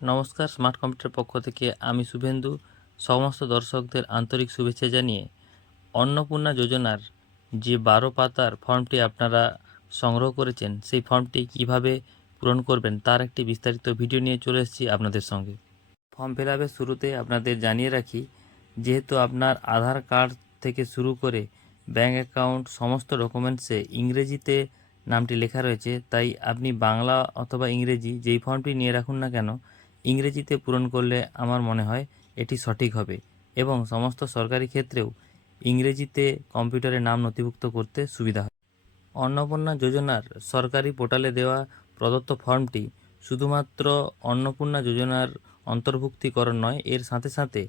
নমস্কার, smart computer পক্ষ থেকে আমি শুভেন্দু সমস্ত দর্শকদের আন্তরিক শুভেচ্ছা জানিয়ে অন্নপূর্ণা যোজনার যে 12 পাতার ফর্মটি আপনারা সংগ্রহ করেছেন, সেই ফর্মটি কিভাবে পূরণ করবেন তার একটি বিস্তারিত ভিডিও নিয়ে চলে এসেছি আপনাদের সঙ্গে। ফর্ম ফিল আপের শুরুতে আপনাদের জানিয়ে রাখি, যেহেতু আপনার আধার কার্ড থেকে শুরু করে ব্যাঙ্ক অ্যাকাউন্ট সমস্ত ডকুমেন্টসে ইংরেজিতে নামটি লেখা রয়েছে, তাই আপনি বাংলা অথবা ইংরেজি যেই ফর্মটি নিয়ে রাখুন না কেন, ইংরেজিতে পূরণ করলে আমার মনে হয় এটি সঠিক হবে এবং সমস্ত সরকারি ক্ষেত্রেও ইংরেজিতে কম্পিউটারে নাম নথিভুক্ত করতে সুবিধা হয়। অন্নপূর্ণা যোজনার সরকারি পোর্টালে দেওয়া প্রদত্ত ফর্মটি শুধুমাত্র অন্নপূর্ণা যোজনার অন্তর্ভুক্তিকরণ নয়, এর সাথে সাথে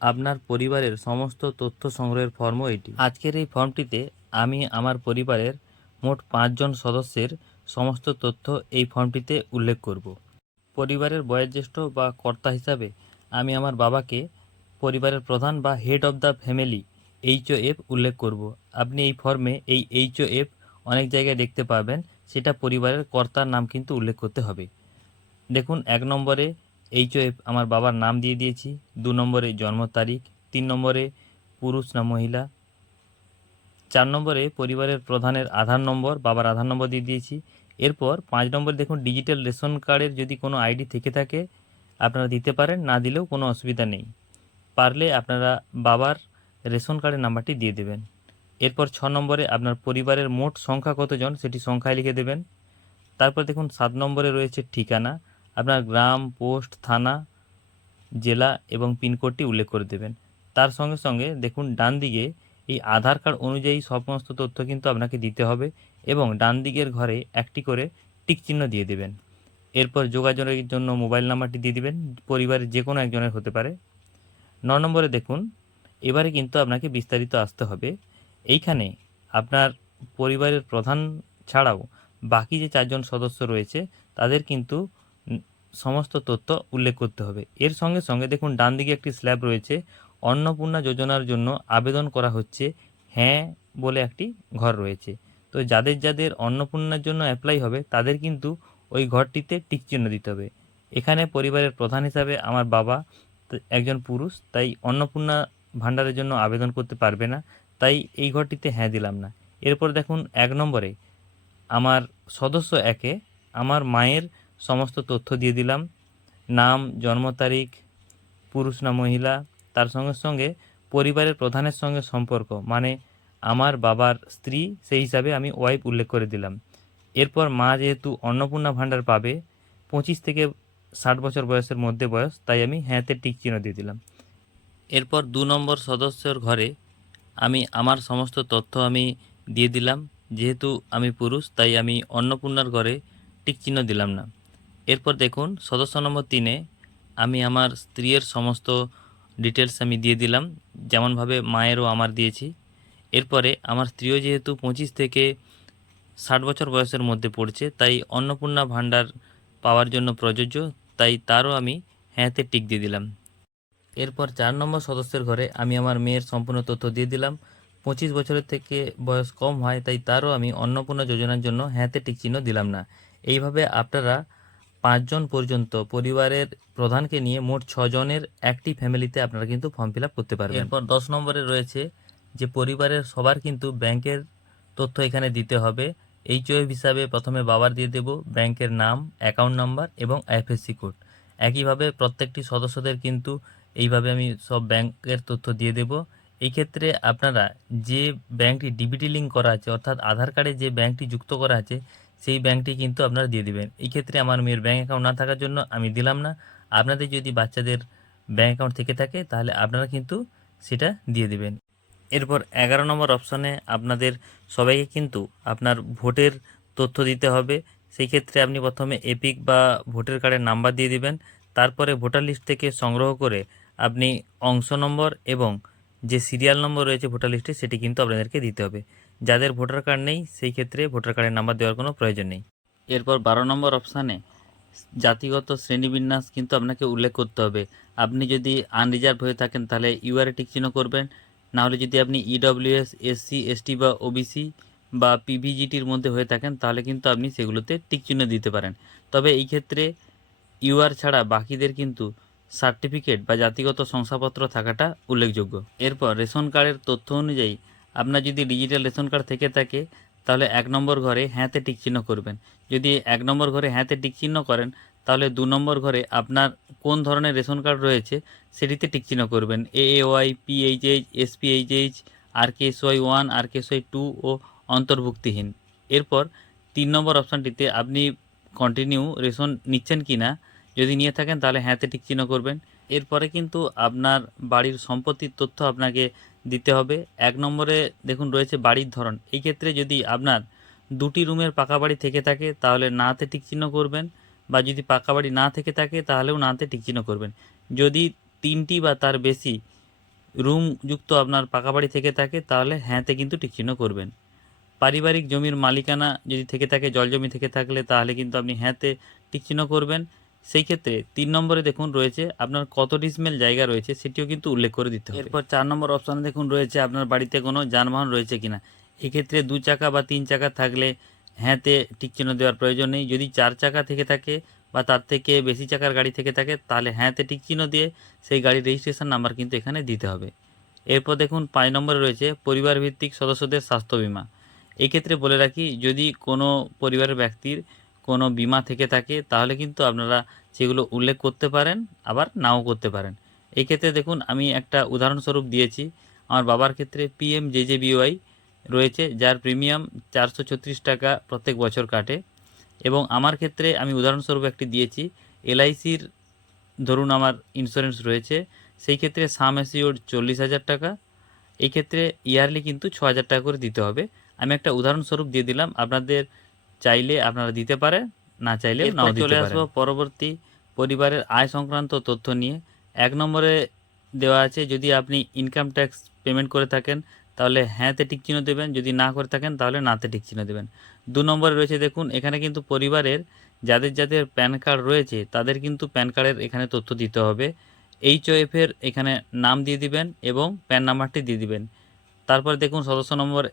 আপনার পরিবারের সমস্ত তথ্য সংগ্রহের ফর্মও এটি। আজকের এই ফর্মটিতে আমি আমার পরিবারের মোট 5 জন সদস্যের সমস্ত তথ্য এই ফর্মটিতে উল্লেখ করব। পরিবারের বয়োজ্যেষ্ঠ বা কর্তা হিসাবে আমি আমার বাবাকে পরিবারের প্রধান বা head of the family HOF উল্লেখ করব। আপনি এই ফর্মে এই HOF অনেক জায়গায় দেখতে পাবেন, সেটা পরিবারের কর্তার নাম কিন্তু উল্লেখ করতে হবে। দেখুন, 1 নম্বরে HOF আমার বাবার নাম দিয়ে দিয়েছি, 2 নম্বরে জন্ম তারিখ, 3 নম্বরে পুরুষ না মহিলা, 4 নম্বরে পরিবারের প্রধানের আধার নম্বর, বাবার আধার নম্বর দিয়ে দিয়েছি। এরপর 5 নম্বরে দেখুন, ডিজিটাল রেশন কার্ডের যদি কোনো আইডি থেকে থাকে আপনারা দিতে পারেন, না দিলেও কোনো অসুবিধা নেই। পারলে আপনারা বাবার রেশন কার্ডের নাম্বারটি দিয়ে দেবেন। এরপর 6 নম্বরে আপনার পরিবারের মোট সংখ্যা কতজন সেটি সংখ্যায় লিখে দেবেন। তারপর দেখুন 7 নম্বরে রয়েছে ঠিকানা, আপনার গ্রাম, পোস্ট, থানা, জেলা এবং পিনকোডটি উল্লেখ করে দেবেন। তার সঙ্গে সঙ্গে দেখুন ডান দিকে এই আধার কার্ড অনুযায়ী সমস্ত তথ্য কিন্তু আপনাকে দিতে হবে এবং ডান দিকের ঘরে একটি করে টিক চিহ্ন দিয়ে দেবেন। এরপর যোগাযোগের জন্য মোবাইল নাম্বারটি দিয়ে দিবেন, পরিবারের যে কোনো একজনের হতে পারে। 9 নম্বরে দেখুন, এবারে কিন্তু আপনাকে বিস্তারিত আসতে হবে। এইখানে আপনার পরিবারের প্রধান ছাড়াও বাকি যে 4 জন সদস্য রয়েছে তাদের কিন্তু সমস্ত তথ্য উল্লেখ করতে হবে। এর সঙ্গে সঙ্গে দেখুন ডান দিকে একটি স্ল্যাব রয়েছে, অন্নপূর্ণা যোজনার জন্য আবেদন করা হচ্ছে, হ্যাঁ বলে একটি ঘর রয়েছে। তো যাদের যাদের অন্নপূর্ণার জন্য অ্যাপ্লাই হবে তাদের কিন্তু ওই ঘরটিতে টিক চিহ্ন দিতে হবে। এখানে পরিবারের প্রধান হিসাবে আমার বাবা একজন পুরুষ, তাই অন্নপূর্ণা ভাণ্ডারের জন্য আবেদন করতে পারবে না, তাই এই ঘরটিতে হ্যাঁ দিলাম না। এরপর দেখুন 1 নম্বরে আমার সদস্য একে আমার মায়ের সমস্ত তথ্য দিয়ে দিলাম, নাম, জন্ম তারিখ, পুরুষ না মহিলা, তার সঙ্গে সঙ্গে পরিবারের প্রধানের সঙ্গে সম্পর্ক মানে আমার বাবার স্ত্রী, সেই হিসাবে আমি ওয়াইফ উল্লেখ করে দিলাম। এরপর মা যেহেতু অন্নপূর্ণা ভাণ্ডার পাবে, 25 থেকে 60 বছর বয়সের মধ্যে বয়স, তাই আমি হ্যাঁতে টিক চিহ্ন দিয়ে দিলাম। এরপর 2 নম্বর সদস্যর ঘরে আমি আমার সমস্ত তথ্য আমি দিয়ে দিলাম, যেহেতু আমি পুরুষ তাই আমি অন্নপূর্ণার ঘরে টিক চিহ্ন দিলাম না। এরপর দেখুন সদস্য নম্বর 3-এ আমি আমার স্ত্রীর সমস্ত ডিটেলস আমি দিয়ে দিলাম, যেমনভাবে মায়েরও আমার দিয়েছি। এরপরে আমার স্ত্রীও যেহেতু 25 থেকে 60 বছর বয়সের মধ্যে পড়ছে, তাই অন্নপূর্ণা ভাণ্ডার পাওয়ার জন্য প্রযোজ্য, তাই তারও আমি হ্যাঁতে টিক দিয়ে দিলাম। এরপর 4 নম্বর সদস্যের ঘরে আমি আমার মেয়ের সম্পূর্ণ তথ্য দিয়ে দিলাম, 25 বছরের থেকে বয়স কম হয়, তাই তারও আমি অন্নপূর্ণা যোজনার জন্য হ্যাঁতে টিক চিহ্ন দিলাম না। এইভাবে আপনারা 5 জন পর্যন্ত পরিবারের প্রধানকে নিয়ে মোট 6 জনের একটি ফ্যামিলিতে আপনারা কিন্তু ফর্ম ফিল আপ করতে পারবেন। এরপর 10 নম্বরে রয়েছে যে পরিবারের সবার কিন্তু ব্যাংকের তথ্য এখানে দিতে হবে। HOF হিসাবে প্রথমে বাবার দিয়ে দেব ব্যাংকের নাম, অ্যাকাউন্ট নাম্বার এবং IFSC কোড। একইভাবে প্রত্যেকটি সদস্যদের কিন্তু এইভাবে আমি সব ব্যাংকের তথ্য দিয়ে দেব। এই ক্ষেত্রে আপনারা যে ব্যাংকটি ডিবিটি লিঙ্ক করা আছে, অর্থাৎ আধার কার্ডে যে ব্যাংকটি যুক্ত করা আছে সেই ব্যাংকটি কিন্তু আপনারা দিয়ে দিবেন। এই ক্ষেত্রে আমার মেয়ের ব্যাংক অ্যাকাউন্ট না থাকার জন্য আমি দিলাম না। আপনাদের যদি বাচ্চাদের ব্যাংক অ্যাকাউন্ট থেকে থাকে তাহলে আপনারা কিন্তু সেটা দিয়ে দিবেন। এরপর 11 নম্বর অপশানে আপনাদের সবাইকে কিন্তু আপনার ভোটের তথ্য দিতে হবে। সেই ক্ষেত্রে আপনি প্রথমে এপিক বা ভোটার কার্ডের নাম্বার দিয়ে দিবেন, তারপরে ভোটার লিস্ট থেকে সংগ্রহ করে আপনি অংশ নম্বর এবং যে সিরিয়াল নম্বর রয়েছে ভোটার লিস্টে সেটি কিন্তু আপনাদেরকে দিতে হবে। যাদের ভোটার কার্ড নেই সেই ক্ষেত্রে ভোটার কার্ডের নাম্বার দেওয়ার কোনো প্রয়োজন নেই। এরপর 12 নম্বর অপশানে জাতিগত শ্রেণীবিন্যাস কিন্তু আপনাকে উল্লেখ করতে হবে। আপনি যদি আনরিজার্ভ হয়ে থাকেন তাহলে ইউআরে টিক চিহ্ন করবেন, নাহলে যদি আপনি EWS, SC, ST বা OBC বা PVGTর মধ্যে হয়ে থাকেন তাহলে কিন্তু আপনি সেগুলোতে টিক চিহ্ন দিতে পারেন। তবে এই ক্ষেত্রে ইউআর ছাড়া বাকিদের কিন্তু সার্টিফিকেট বা জাতিগত শংসাপত্র থাকাটা উল্লেখযোগ্য। এরপর রেশন কার্ডের তথ্য অনুযায়ী আপনার যদি ডিজিটাল রেশন কার্ড থেকে থাকে তাহলে 1 নম্বর ঘরে হ্যাঁতে টিকচিহ্ন করবেন। যদি 1 নম্বর ঘরে হ্যাঁতে টিকচিহ্ন করেন তাহলে 2 নম্বর ঘরে আপনার কোন ধরনের রেশন কার্ড রয়েছে সেটিতে টিকচিহ্ন করবেন। AAY, PHH, SPHH, RKSY 1, RKSY 2 ও অন্তর্ভুক্তিহীন। এরপর 3 নম্বর অপশানটিতে আপনি কন্টিনিউ রেশন নিচ্ছেন কি না, যদি নিয়ে থাকেন তাহলে হ্যাঁতে টিকচিহ্ন করবেন। এরপরে কিন্তু আপনার বাড়ির সম্পত্তির তথ্য আপনাকে দিতে হবে। 1 নম্বরে দেখুন রয়েছে বাড়ির ধরন। এই ক্ষেত্রে যদি আপনার 2টি রুমের পাকা বাড়ি থেকে থাকে তাহলে নাতে টিকচিহ্ন করবেন, বা যদি পাকা বাড়ি না থেকে থাকে তাহলেও নাতে টিকচিহ্ন করবেন। যদি 3টি বা তার বেশি রুম যুক্ত আপনার পাকা বাড়ি থেকে থাকে তাহলে হ্যাঁতে কিন্তু টিকচিহ্ন করবেন। পারিবারিক জমির মালিকানা যদি থেকে থাকে, জলজমি থেকে থাকলে তাহলে কিন্তু আপনি হ্যাঁতে টিকচিহ্ন করবেন। সেই ক্ষেত্রে 3 নম্বরে দেখুন রয়েছে আপনার কত ডিসমিল জায়গা রয়েছে সেটিও কিন্তু উল্লেখ করে দিতে হবে। এরপর 4 নম্বর অপশানে দেখুন রয়েছে আপনার বাড়িতে কোনো যানবাহন রয়েছে কিনা। এক্ষেত্রে 2 চাকা বা 3 চাকা থাকলে হ্যাঁতে টিকচিহ্ন দেওয়ার প্রয়োজন নেই। যদি 4 চাকা থেকে থাকে বা তার থেকে বেশি চাকার গাড়ি থেকে থাকে তাহলে হ্যাঁতে টিকচিহ্ন দিয়ে সেই গাড়ির রেজিস্ট্রেশন নাম্বার কিন্তু এখানে দিতে হবে। এরপর দেখুন 5 নম্বরে রয়েছে পরিবার ভিত্তিক সদস্যদের স্বাস্থ্য বীমা। এই ক্ষেত্রে বলে রাখি, যদি কোনো পরিবারের ব্যক্তির কোনো বীমা থেকে থাকে তাহলে কিন্তু আপনারা সেগুলো উল্লেখ করতে পারেন, আবার নাও করতে পারেন। এই ক্ষেত্রে দেখুন আমি একটা উদাহরণস্বরূপ দিয়েছি। আমার বাবার ক্ষেত্রে PMJJBY রয়েছে, যার প্রিমিয়াম 436 টাকা প্রত্যেক বছর কাটে। এবং আমার ক্ষেত্রে আমি উদাহরণস্বরূপ একটি দিয়েছি, LICর ধরুন আমার ইন্স্যুরেন্স রয়েছে, সেই ক্ষেত্রে সাম অ্যাসিওর্ড 40,000 টাকা। এই ক্ষেত্রে ইয়ারলি কিন্তু 6,000 টাকা করে দিতে হবে। আমি একটা উদাহরণস্বরূপ দিয়ে দিলাম, আপনাদের চাইলে আপনারা দিতে পারেন, না চাইলেও নাও দিতে পারেন। চলে আসবো পরবর্তী পরিবারের আয় সংক্রান্ত তথ্য নিয়ে। 1 নম্বরে দেওয়া আছে যদি আপনি ইনকাম ট্যাক্স পেমেন্ট করে থাকেন তাহলে হ্যাঁতে টিকচিহ্ন দেবেন, যদি না করে থাকেন তাহলে নাতে টিকচিহ্ন দেবেন। 2 নম্বরে রয়েছে দেখুন এখানে কিন্তু পরিবারের যাদের যাদের প্যান কার্ড রয়েছে তাদের কিন্তু প্যান কার্ডের এখানে তথ্য দিতে হবে। HOF এর এখানে নাম দিয়ে দিবেন এবং প্যান নাম্বারটি দিয়ে দিবেন। তারপর দেখুন সদস্য নম্বর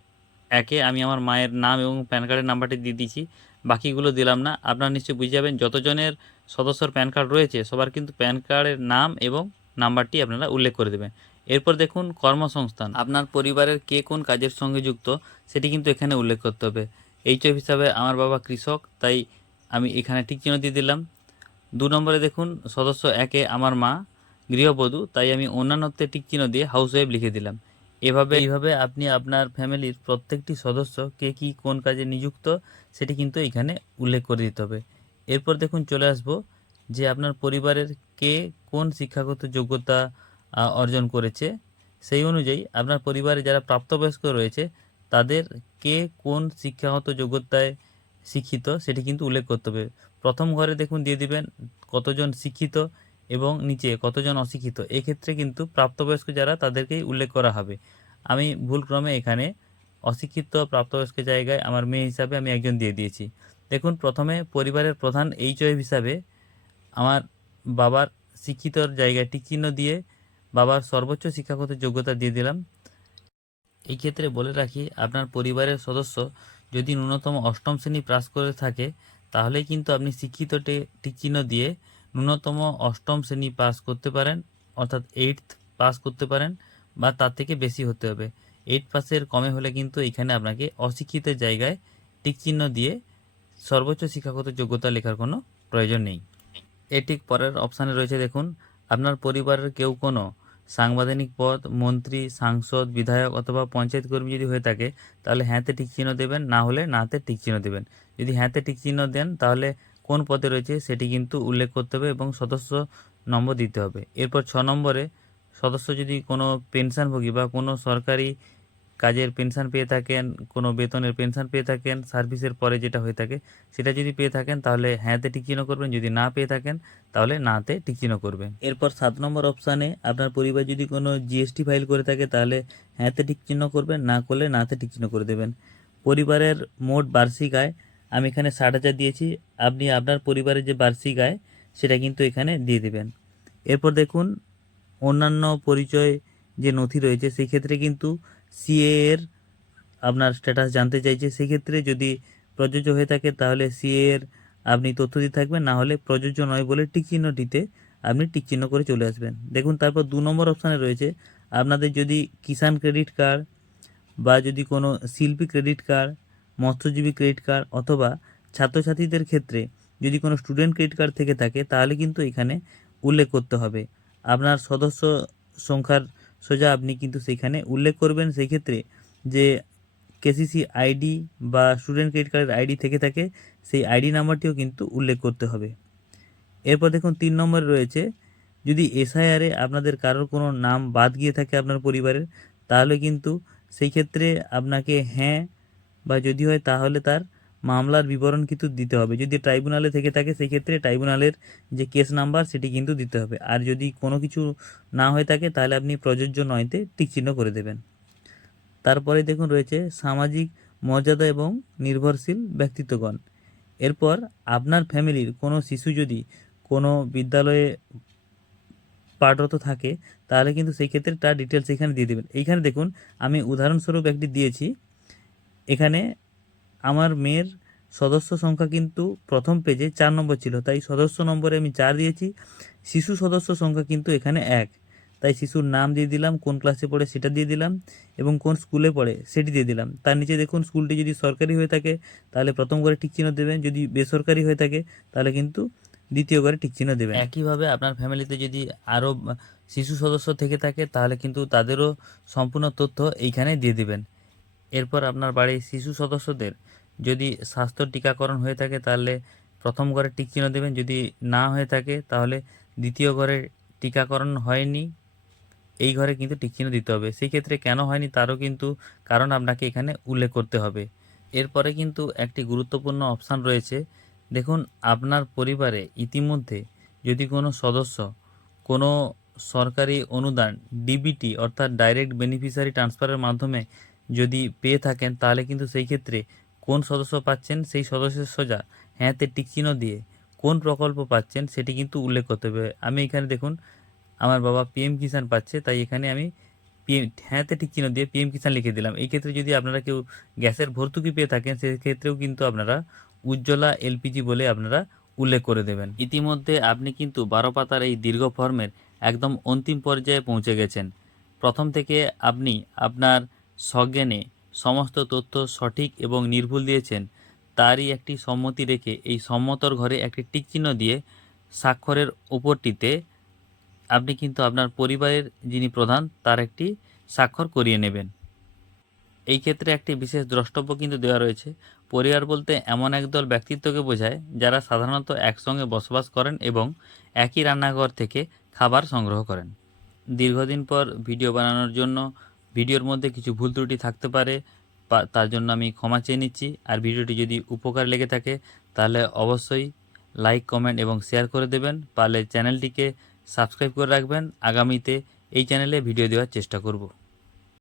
1-এ আমি আমার মায়ের নাম এবং প্যান কার্ডের নাম্বারটি দিয়ে দিয়েছি, বাকিগুলো দিলাম না। আপনারা নিশ্চয়ই বুঝে যাবেন যতজনের সদস্যর প্যান কার্ড রয়েছে সবার কিন্তু প্যান কার্ডের নাম এবং নাম্বারটি আপনারা উল্লেখ করে দেবেন। এরপর দেখুন কর্মসংস্থান, আপনার পরিবারের কে কোন কাজের সঙ্গে যুক্ত সেটি কিন্তু এখানে উল্লেখ করতে হবে। HOF হিসাবে আমার বাবা কৃষক, তাই আমি এখানে টিকচিহ্ন দিয়ে দিলাম। 2 নম্বরে দেখুন সদস্য 1-এ আমার মা গৃহবধূ, তাই আমি অন্যান্যতে টিকচিহ্ন দিয়ে হাউসওয়াইফ লিখে দিলাম। এইভাবে আপনি আপনার ফ্যামিলির প্রত্যেকটি সদস্য কে কী কোন কাজে নিযুক্ত সেটি কিন্তু এখানে উল্লেখ করে দিতে হবে। এরপর দেখুন চলে আসব যে আপনার পরিবারের কে কোন শিক্ষাগত যোগ্যতা অর্জন করেছে, সেই অনুযায়ী আপনার পরিবারে যারা প্রাপ্তবয়স্ক রয়েছে তাদের কে কোন শিক্ষাগত যোগ্যতায় শিক্ষিত সেটি কিন্তু উল্লেখ করতে হবে। প্রথম ঘরে দেখুন দিয়ে দিবেন কতজন শিক্ষিত এবং নিচে কতজন অশিক্ষিত। এক্ষেত্রে কিন্তু প্রাপ্তবয়স্ক যারা তাদেরকেই উল্লেখ করা হবে। আমি ভুলক্রমে এখানে অশিক্ষিত প্রাপ্তবয়স্ক জায়গায় আমার মেয়ে হিসাবে আমি একজন দিয়ে দিয়েছি। দেখুন প্রথমে পরিবারের প্রধান HOF হিসাবে আমার বাবার শিক্ষিতর জায়গায় টিকচিহ্ন দিয়ে বাবার সর্বোচ্চ শিক্ষাগত যোগ্যতা দিয়ে দিলাম। এই ক্ষেত্রে বলে রাখি, আপনার পরিবারের সদস্য যদি ন্যূনতম 8ম শ্রেণী পাস করে থাকে তাহলেই কিন্তু আপনি শিক্ষিততে টিকচিহ্ন দিয়ে ন্যূনতম 8ম শ্রেণী পাস করতে পারেন, অর্থাৎ 8th পাস করতে পারেন, বা তার থেকে বেশি হতে হবে। 8 পাসের কমে হলে কিন্তু এখানে আপনাকে অশিক্ষিতের জায়গায় টিকচিহ্ন দিয়ে সর্বোচ্চ শিক্ষাগত যোগ্যতা লেখার কোনো প্রয়োজন নেই। এর ঠিক পরের অপশানে রয়েছে দেখুন আপনার পরিবারের কেউ কোনো সাংবিধানিক পদ, মন্ত্রী, সাংসদ, বিধায়ক অথবা পঞ্চায়েত কর্মী যদি হয়ে থাকে তাহলে হ্যাঁতে টিকচিহ্ন দেবেন, না হলে নাতে টিকচিহ্ন দেবেন। যদি হ্যাঁতে টিকচিহ্ন দেন তাহলে কোন পদে রয়েছে সেটি কিন্তু উল্লেখ করতে হবে এবং সদস্য নম্বর দিতে হবে। এরপর 6 নম্বরে সদস্য যদি কোনো পেনশনভোগী বা কোনো সরকারি কাজের পেনশন পেয়ে থাকেন, কোনো বেতনের পেনশন পেয়ে থাকেন, সার্ভিসের পরে যেটা হয়ে থাকে সেটা যদি পেয়ে থাকেন তাহলে হ্যাঁতে টিকচিহ্ন করবেন, যদি না পেয়ে থাকেন তাহলে নাতে টিকচিহ্ন করবেন। এরপর 7 নম্বর অপশানে আপনার পরিবার যদি কোনো GST ফাইল করে থাকে তাহলে হ্যাঁতে টিকচিহ্ন করবেন, না করলে নাতে টিকচিহ্ন করে দেবেন। পরিবারের মোট বার্ষিক আয় আমি এখানে 60,000 দিয়েছি, আপনি আপনার পরিবারের যে বার্ষিক আয় সেটা কিন্তু এখানে দিয়ে দেবেন। এরপর দেখুন অন্যান্য পরিচয় যে নথি রয়েছে সেই ক্ষেত্রে কিন্তু CA এর আপনার স্ট্যাটাস জানতে চাইছে। সেক্ষেত্রে যদি প্রযোজ্য হয়ে থাকে তাহলে CA এর আপনি তথ্য দিতে থাকবেন, না হলে প্রযোজ্য নয় বলে টিক চিহ্নটিতে আপনি টিক চিহ্ন করে চলে আসবেন। দেখুন তারপর 2 নম্বর অপশানে রয়েছে আপনাদের যদি কিষাণ ক্রেডিট কার্ড বা যদি কোনো শিল্পী ক্রেডিট কার্ড, মৎস্যজীবী ক্রেডিট কার্ড অথবা ছাত্রছাত্রীদের ক্ষেত্রে যদি কোনো স্টুডেন্ট ক্রেডিট কার্ড থেকে থাকে তাহলে কিন্তু এখানে উল্লেখ করতে হবে। আপনার সদস্য সংখ্যার সোজা আপনি কিন্তু সেইখানে উল্লেখ করবেন সেই ক্ষেত্রে যে কেসিসি আইডি বা স্টুডেন্ট ক্রেডিট কার্ডের আইডি থেকে থাকে সেই আইডি নাম্বারটিও কিন্তু উল্লেখ করতে হবে। এরপর দেখুন 3 নম্বরে রয়েছে যদি এসআইআরে আপনাদের কারোর কোনো নাম বাদ গিয়ে থাকে আপনার পরিবারের, তাহলে কিন্তু সেই ক্ষেত্রে আপনাকে হ্যাঁ বা যদি হয় তাহলে তার মামলার বিবরণ কিন্তু দিতে হবে। যদি ট্রাইব্যুনালে থেকে থাকে সেই ক্ষেত্রে ট্রাইব্যুনালের যে কেস নাম্বার সেটি কিন্তু দিতে হবে। আর যদি কোনো কিছু না হয়ে থাকে তাহলে আপনি প্রযোজ্য নয়তে টিক চিহ্ন করে দেবেন। তারপরে দেখুন রয়েছে সামাজিক মর্যাদা এবং নির্ভরশীল ব্যক্তিত্বগণ। এরপর আপনার ফ্যামিলির কোনো শিশু যদি কোনো বিদ্যালয়ে পাঠরত থাকে তাহলে কিন্তু সেই ক্ষেত্রে তার ডিটেলস এখানে দিয়ে দেবেন। এইখানে দেখুন আমি উদাহরণস্বরূপ একটি দিয়েছি। এখানে আমার মেয়ের সদস্য সংখ্যা কিন্তু প্রথম পেজে 4 নম্বর ছিল, তাই সদস্য নম্বরে আমি 4 দিয়েছি। শিশু সদস্য সংখ্যা কিন্তু এখানে 1, তাই শিশুর নাম দিয়ে দিলাম, কোন ক্লাসে পড়ে সেটা দিয়ে দিলাম এবং কোন স্কুলে পড়ে সেটি দিয়ে দিলাম। তার নিচে দেখুন স্কুলটি যদি সরকারি হয়ে থাকে তাহলে প্রথম করে টিক চিহ্ন দেবেন, যদি বেসরকারি হয়ে থাকে তাহলে কিন্তু দ্বিতীয় করে টিক চিহ্ন দেবেন। একইভাবে আপনার ফ্যামিলিতে যদি আরও শিশু সদস্য থেকে থাকে তাহলে কিন্তু তাদেরও সম্পূর্ণ তথ্য এইখানে দিয়ে দেবেন। এরপর আপনার বাড়ির শিশু সদস্যদের যদি স্বাস্থ্য টিকাকরণ হয়ে থাকে তাহলে প্রথম ঘরে টিক চিহ্ন দেবেন, যদি না হয়ে থাকে তাহলে দ্বিতীয় ঘরে টিকাকরণ হয়নি এই ঘরে কিন্তু টিক চিহ্ন দিতে হবে। সেই ক্ষেত্রে কেন হয়নি তারও কিন্তু কারণ আপনাকে এখানে উল্লেখ করতে হবে। এরপরে কিন্তু একটি গুরুত্বপূর্ণ অপশান রয়েছে। দেখুন আপনার পরিবারে ইতিমধ্যে যদি কোনো সদস্য কোনো সরকারি অনুদান ডিবিটি অর্থাৎ ডাইরেক্ট বেনিফিশিয়ারি ট্রান্সফারের মাধ্যমে যদি পেয়ে থাকেন তাহলে কিন্তু সেই ক্ষেত্রে কোন সদস্য পাচ্ছেন সেই সদস্যের সোজা হ্যাঁতে টিক চিহ্ন দিয়ে কোন প্রকল্প পাচ্ছেন সেটি কিন্তু উল্লেখ করতে হবে। আমি এখানে দেখুন আমার বাবা পিএম কিষাণ পাচ্ছে, তাই এখানে আমি হ্যাঁতে টিক চিহ্ন দিয়ে পিএম কিষাণ লিখে দিলাম। এই ক্ষেত্রে যদি আপনারা কেউ গ্যাসের ভর্তুকি পেয়ে থাকেন সেক্ষেত্রেও কিন্তু আপনারা উজ্জ্বলা এলপিজি বলে আপনারা উল্লেখ করে দেবেন। ইতিমধ্যে আপনি কিন্তু 12 পাতার এই দীর্ঘ ফর্মের একদম অন্তিম পর্যায়ে পৌঁছে গেছেন। প্রথম থেকে আপনি আপনার সজ্ঞানে সমস্ত তথ্য সঠিক এবং নির্ভুল দিয়েছেন তারই একটি সম্মতি রেখে এই সম্মতর ঘরে একটি টিক চিহ্ন দিয়ে স্বাক্ষরের উপরটিতে আপনি কিন্তু আপনার পরিবারের যিনি প্রধান তার একটি স্বাক্ষর করিয়ে নেবেন। এই ক্ষেত্রে একটি বিশেষ দ্রষ্টব্য কিন্তু দেওয়া রয়েছে। পরিবার বলতে এমন একদল ব্যক্তিত্বকে বোঝায় যারা সাধারণত একসঙ্গে বসবাস করেন এবং একই রান্নাঘর থেকে খাবার সংগ্রহ করেন। দীর্ঘদিন পর ভিডিও বানানোর জন্য ভিডিওর মধ্যে কিছু ভুল ত্রুটি থাকতে পারে, তার জন্য আমি ক্ষমা চেয়ে নিচ্ছি। আর ভিডিওটি যদি উপকার লেগে থাকে তাহলে অবশ্যই লাইক, কমেন্ট এবং শেয়ার করে দেবেন। পারলে চ্যানেলটিকে সাবস্ক্রাইব করে রাখবেন। আগামীতে এই চ্যানেলে ভিডিও দেওয়ার চেষ্টা করব।